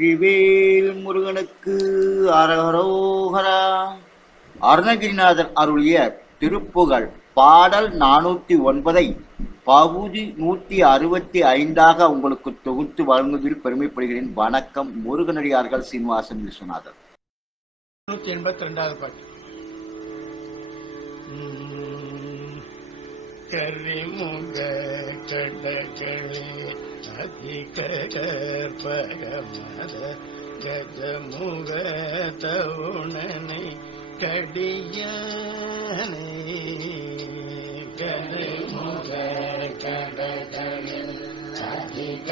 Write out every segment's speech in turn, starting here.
வெற்றிவேல் முருகனுக்கு அரகரோகரா அருணகிரிநாதர் அருளிய திருப்புகழ் பாடல் நானூற்றி ஒன்பதை பகுதி நூற்றி அறுபத்தி ஐந்தாக உங்களுக்கு தொகுத்து வழங்குவதில் பெருமைப்படுகிறேன். வணக்கம் முருகனடியார்கள் சீனிவாசன் விஸ்வநாதன் நூற்றி எண்பத்தி ரெண்டாவது பாட்டு. கரிமுக கடகளே அதிக கற்பகமத கஜமுக தவுணனை கடியானை கரிமுக கடகளே அதிக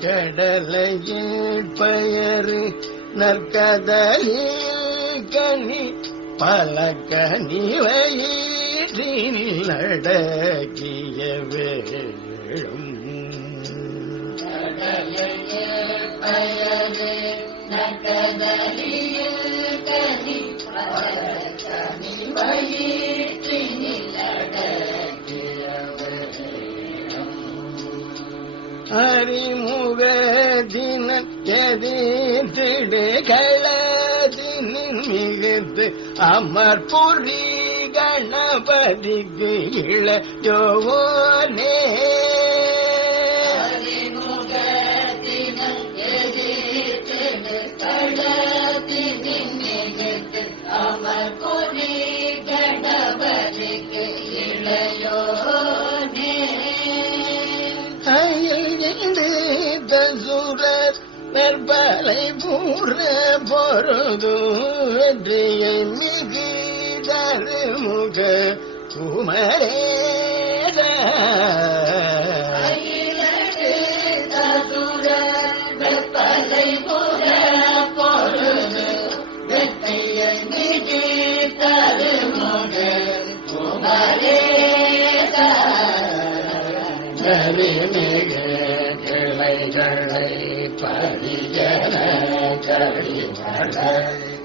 கடலையில் நற்கதலில் கனி பல கனி வயிற்றில் அறிமுக வேளும் அறிமுக தின எதிர்த்திடு களதினின் மிகுத்து அமர் பொறி கணபதிக்கு இளையோ நற்பலை பூர பொருது வெற்றியை மிகு தருமுக குமரேத பரிஜன கரிமள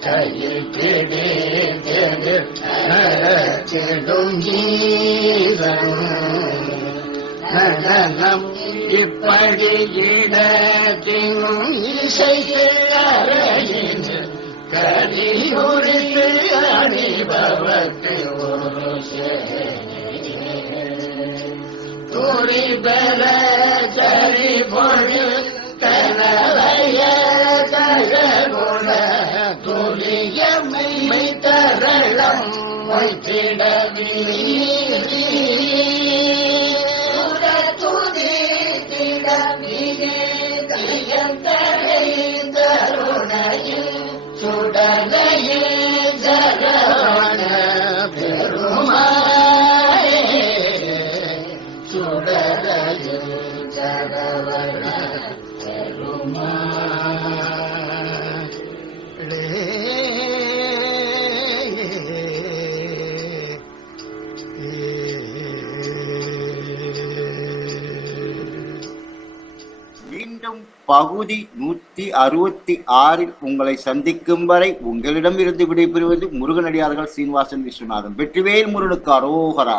கையில் பிடித்தது நடனம் இப்படி இடத்தினும் இசையில் கரியுரித்து அணிபவத்து ஒரு துரி பெற தரளம் வைத்திடவில்லை சுடலையில் ஜரவண பெருமாளே சுடலையில் ஜரவண மீண்டும் பகுதி நூத்தி அறுபத்தி ஆறில் உங்களை சந்திக்கும் வரை உங்களிடம் இருந்து விடைபெறுவது முருகனடியார்கள் சீனிவாசன் விஸ்வநாதன். வெற்றிவேல் முருகனுக்கு அரோகரா.